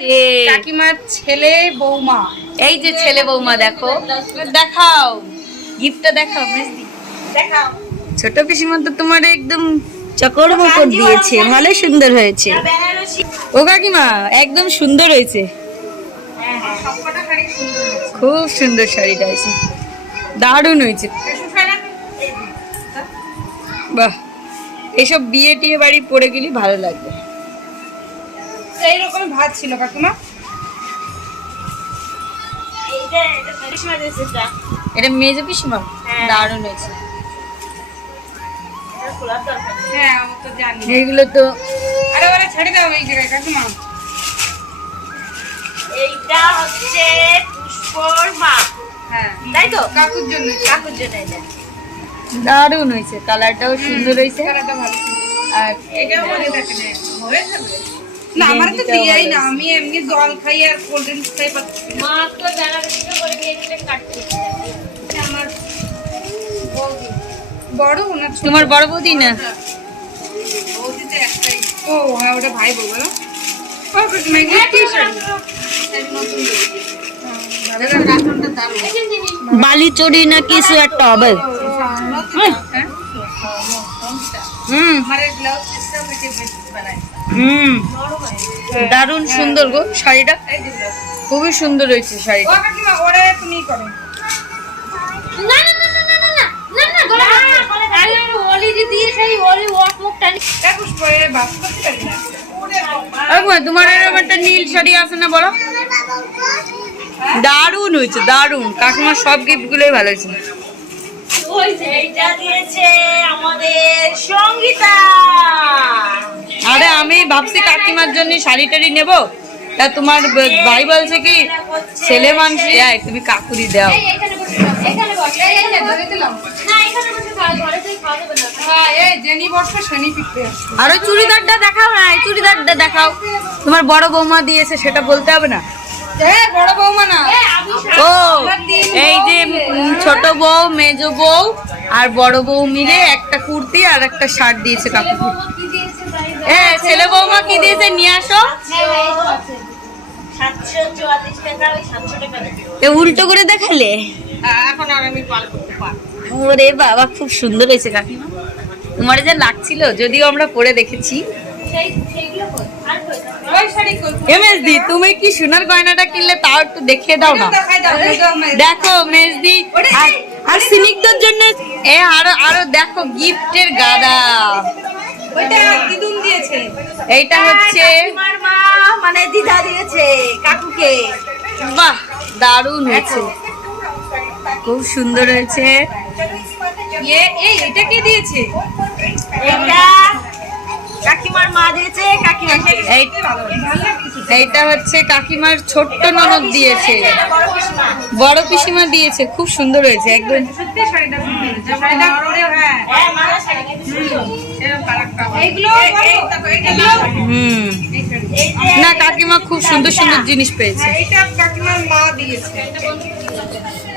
কাকিমার ছেলে বৌমা, এই যে ছেলে বৌমা দেখো, দেখাও গিফটটা দেখাও। দেখাও। ছোট পিসিমা তো তোমার একদম চকর মকর দিয়েছে, ভালো সুন্দর হয়েছে। ও কাকিমা একদম সুন্দর হয়েছে, সবকটা শাড়ি সুন্দর হয়েছে। খুব সুন্দর শাড়িটা হয়েছে, দারুণ হয়েছে। বাহ, এসব বিয়ে টিয়ে বাড়ি পরে গেলে ভালো লাগবে। এইরকম ভাত ছিল কাকিমা। এটা মেজো পিসিমা, দারুণ হয়েছে। হ্যাঁ আমি তো জানি। এইগুলো তো আরে ওরা ছেড়ে দাও এই জায়গায় কাকিমা। এইটা হচ্ছে পুষ্পর মা, হ্যাঁ তাই তো? কাকুর জন্য। কাকুর জন্য এটা। দারুণ হয়েছে, কালারটাও সুন্দর হয়েছে। কালারটা ভালো ছিল। আর এটাও মনে থাকে না, হয়ে যাবে। না আমার তো দিয়াই না, আমি এমনি জল খাই আর কোল্ড ড্রিঙ্কস খাই পাচ্ছি না। মা তো জানা কিছু করে কেটে কাটতে। আমার বৌদি বড় ওনার ছোট। তোমার বড় বৌদি না? বৌদি তো একটাই। ও হ্যাঁ ওটা ভাই বউ বলো। ও কাকিমা এগুলো কি শাড়ি? শাড়ি নতুন দেখছি। হ্যাঁ রাখনটা দারুণ। বালি চড়ি না কিছু একটা হবে। হ্যাঁ হুম আমার ব্লাউজ সিস্টেম থেকে বেশি বানাই। দারুণ সুন্দর গো শাড়িটা, এই যে ব্লাউজ। খুবই সুন্দর হয়েছে ও শাড়িটা। কাকিমা ওরা তুমি করো। না না না না না না না না গলা আরে ওলি যে দিয়ে সেই ওলি ওয়াক মুখটা কাকুস পরে বাস করতে পারি না। তোমার এরকম একটা নীল শাড়ি আছে না, বলো? দারুণ হয়েছে, দারুণ। কাকিমার সব গিফট গুলোই ভালো হয়েছে। ওই যে এটা দিয়েছে আমাদের সঙ্গীতা। আরে আমি ভাবছি কাকিমার জন্য শাড়ি টাড়ি নেবো, তা তোমার ভাই বলছে কি ছেলে মানুষ, তুমি কাকুরি দাও। এখানে বস এই যে ধরে দিলাম। না এখানে বসে খাওয়া ঘরে থেকে খাওয়া যাবে না। হ্যাঁ এই জেনি বসবে শনি পিঠে আসবে। আর ওই চুড়িদারটা দেখাও না, এই চুড়িদারটা দেখাও। তোমার বড় বৌমা দিয়েছে সেটা বলতে হবে না? বড় বৌমা না। ও এই যে ছোট বউ, মেজো বউ আর বড় বউ মিলে একটা কুর্তি আর একটা শার্ট দিয়েছে কাকু। কি দিয়েছে ভাই? ছেলে বৌমা কি দিয়েছে নিয়ে আসো। হ্যাঁ ভাই তো আছে 744 টাকা, ওই 700 টাকা দিবে। উল্টো করে দেখালে। এখন আর আমি পাল করতে পারবো। ওরে বাবা, খুব সুন্দর হয়েছে কাকিমা। তোমার যা লাগছিল, যদিও আমরা পরে দেখেছি। সেইগুলো কই? আর কই? ওই শাড়ি কই? মেজদি, তুমি কি সোনার গয়নাটা কিনলে তাও একটু দেখিয়ে দাও না। দেখাই দাও দেখো মেজদি, আর সিনিকদের জন্য আরো আরো দেখো গিফটের গাদা। ওইটা দিদুন দিয়েছে। এইটা হচ্ছে আমার মা মানে দিদা দিয়েছে কাকুকে। বাহ, দারুণ হয়েছে, খুব সুন্দর হয়েছে। এটা কে দিয়েছে? এটা কাকিমার মা দিয়েছে, কাকিমাকে। এইটা হচ্ছে কাকিমার ছোট্ট ননদ দিয়েছে, বড় পিসমা। বড় পিসিমা দিয়েছে, খুব সুন্দর হয়েছে একদম। সত্যি শাড়িটা সুন্দর। শাড়িটা পরে হ্যাঁ হ্যাঁ মালা শাড়ি দিয়েছে। এরকম কালারটা। এইগুলো হুম, না কাকিমা খুব সুন্দর সুন্দর জিনিস পেয়েছে। এইটা কাকিমার মা দিয়েছে।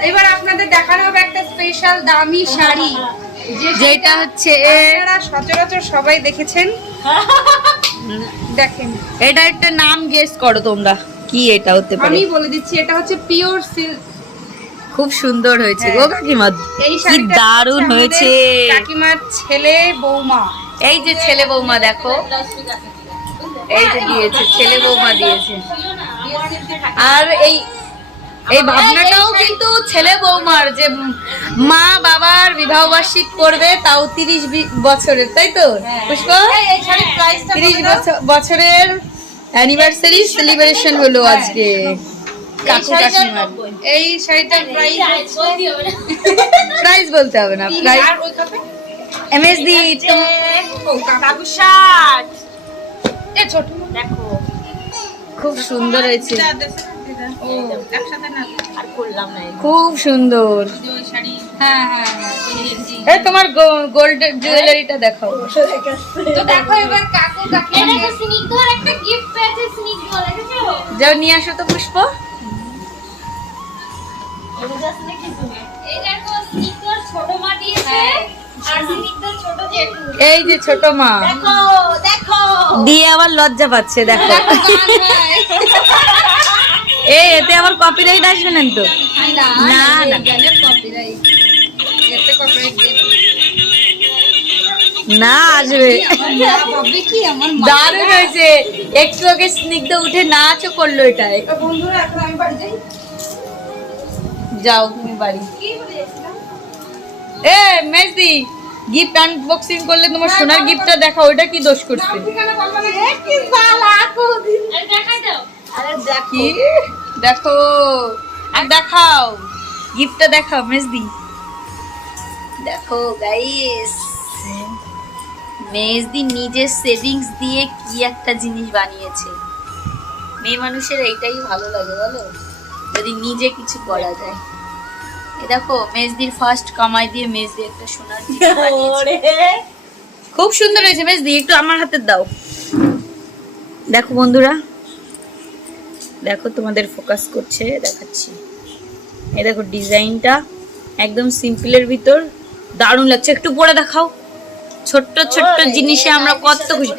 এবার আপনাদের দেখানো হবে একটা স্পেশাল দামি শাড়ি, যেটা হচ্ছে আপনারা সচরাচর সবাই দেখেছেন। দেখেন এটা একটা নাম গেস করো তোমরা, কি এটা হতে পারে? আমি বলে দিচ্ছি, এটা হচ্ছে পিওর সিল্ক। খুব সুন্দর হয়েছে গো কাকিমা, এই কি শাড়িটা দারুণ হচ্ছে হয়েছে। আমাদের কাকিমার ছেলে বৌমা। এই যে ছেলে বৌমা দেখো, এই যে দিয়েছে ছেলে বৌমা দিয়েছে। আর এই এই ভাবনাটাও কিন্তু ছেলে বৌমার, যে মা বাবার বিবাহ বার্ষিক করবে, তাও 30 বছরের, তাই তো পুষ্প? এই শাড়ির প্রাইসটা 30 বছরের অ্যানিভার্সারি সেলিব্রেশন হলো আজকে কাকু কাকিমার। এই শাড়িটার প্রাইস প্রাইস বলতে হবে না, প্রাইস আর ওই কাপে এমএসডি কাকু শার্ট এ ছোট দেখো, খুব সুন্দর হয়েছে, ও একসাথে না আর করলাম না। খুব সুন্দর। ওই শাড়ি। হ্যাঁ হ্যাঁ হ্যাঁ এই তোমার গোল্ড জুয়েলারিটা দেখাও। তো দেখো এবার কাকু কাকিমা এটা তো স্নিগ্ধর একটা গিফট পেয়েছে, স্নিগ্ধ দেখেছো? যাও নিয়ে আসো তো পুষ্প। এটা জাস্ট নাকি তুমি। এই দেখো স্নিগ্ধর ছোট মা দিয়েছে, এই যে ছোট মা দিয়ে আবার লজ্জা পাচ্ছে, দেখো। এতে আবার কপিরাইট আসবে না তো? না না না, আসবে। দারুণ হয়েছে, একটু আগে স্নিগ্ধ উঠে নাচও করলো এটাই। যাও তুমি বাড়ি। এ মেজদি, গিফট আনবক্সিং করলে তোমার সোনার গিফটটা দেখাও, ওইটা কি দোষ করছে? দেখো আর দেখাও, গিফটটা দেখাও মেজদি। দেখো গাইস, মেজদি নিজের সেভিংস দিয়ে কি একটা জিনিস বানিয়েছে। মেয়ে মানুষের এইটাই ভালো লাগে বলো, যদি নিজে কিছু করা যায়। এ দেখো মেজদির ফার্স্ট কামাই দিয়ে মেজদি একটা সোনার জিনিস বানিয়েছে। খুব সুন্দর হয়েছে মেজদি, একটু আমার হাতে দাও। দেখো বন্ধুরা, দেখো তোমাদের ফোকাস করছে, দেখাচ্ছি। এই দেখো ডিজাইনটা একদম সিম্পলের ভিতর দারুণ লাগছে, একটু পরে দেখাও। ছোট্ট ছোট্ট জিনিসে আমরা কত খুশি।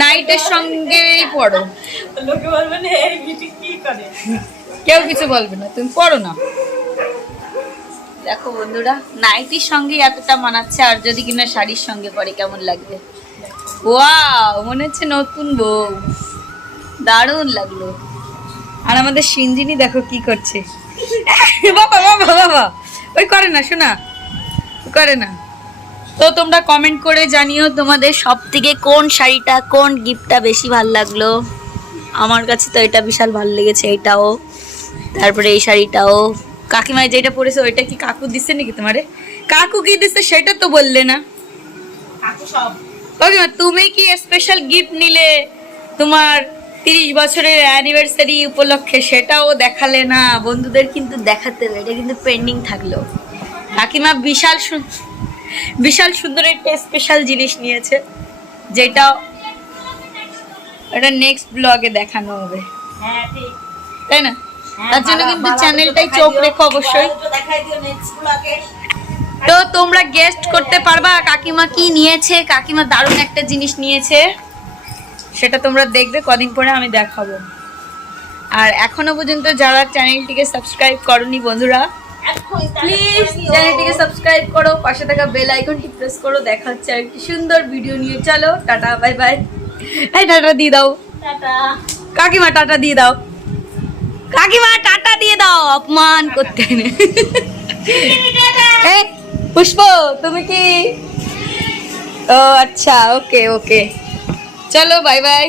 নাইটের সঙ্গেই পড়ো, লোকে বলবে না এই বিটি কি করে, কেউ কিছু বলবে না, তুমি পড়ো না। দেখো বন্ধুরা, নাইটির সঙ্গে এতটা মানাচ্ছে, আর যদি কিনা শাড়ির সঙ্গে পরে কেমন লাগবে। ওয়াও, মনে হচ্ছে নতুন বউ, দারুণ লাগলো। আর আমাদের সিঞ্জিনি দেখো কি করছে। বাবা বাবা বাবা, ওই করে না শোনা, করে না। তো তোমরা কমেন্ট করে জানিও তোমাদের সব থেকে কোন শাড়িটা, কোন গিফটটা বেশি ভালো লাগলো। আমার কাছে তো এটা বিশাল ভালো লেগেছে, এটাও, তারপরে এই শাড়িটাও। কাকিমা যেটা পরেছে ওইটা কি কাকু দিচ্ছে নাকি তোমারে? কাকু কি দিচ্ছে সেটা তো বললে না। কাকু সব। কাকিমা তুমি কি স্পেশাল গিফট নিলে তোমার 30 বছরের অ্যানিভার্সারি উপলক্ষে, সেটাও দেখালে না। বন্ধুদের কিন্তু দেখাতে হবে, এটা কিন্তু পেন্ডিং থাকলো। কাকিমা বিশাল সুন্দর একটা স্পেশাল জিনিস নিয়েছে, যেটা এটা নেক্সট ব্লগে দেখানো হবে। হ্যাঁ ঠিক, তাই না? তার জন্য কিন্তু চ্যানেলটাই চোখ রেখো অবশ্যই। তো তোমরা গেস্ট করতে পারবা কাকিমা কি নিয়েছে। কাকিমা দারুণ একটা জিনিস নিয়েছে, সেটা তোমরা দেখবে কদিন পরে আমি দেখাবো। আর এখনো পর্যন্ত যারা চ্যানেলটিকে সাবস্ক্রাইব করনি বন্ধুরা, প্লিজ চ্যানেলটিকে সাবস্ক্রাইব করো, পাশে থাকা বেল আইকনটি প্রেস করো। দেখা হচ্ছে আরেকটি সুন্দর ভিডিও নিয়ে। চলো টাটা, বাই বাই। এই টাটা দিয়ে দাও, টাটা কাকিমা, টাটা দিয়ে দাও কাকিমা, টাটা দিয়ে দাও, অপমান করতে নেই। পুষ্প তুমি কি? ও আচ্ছা, ওকে ওকে, চলো বাই বাই।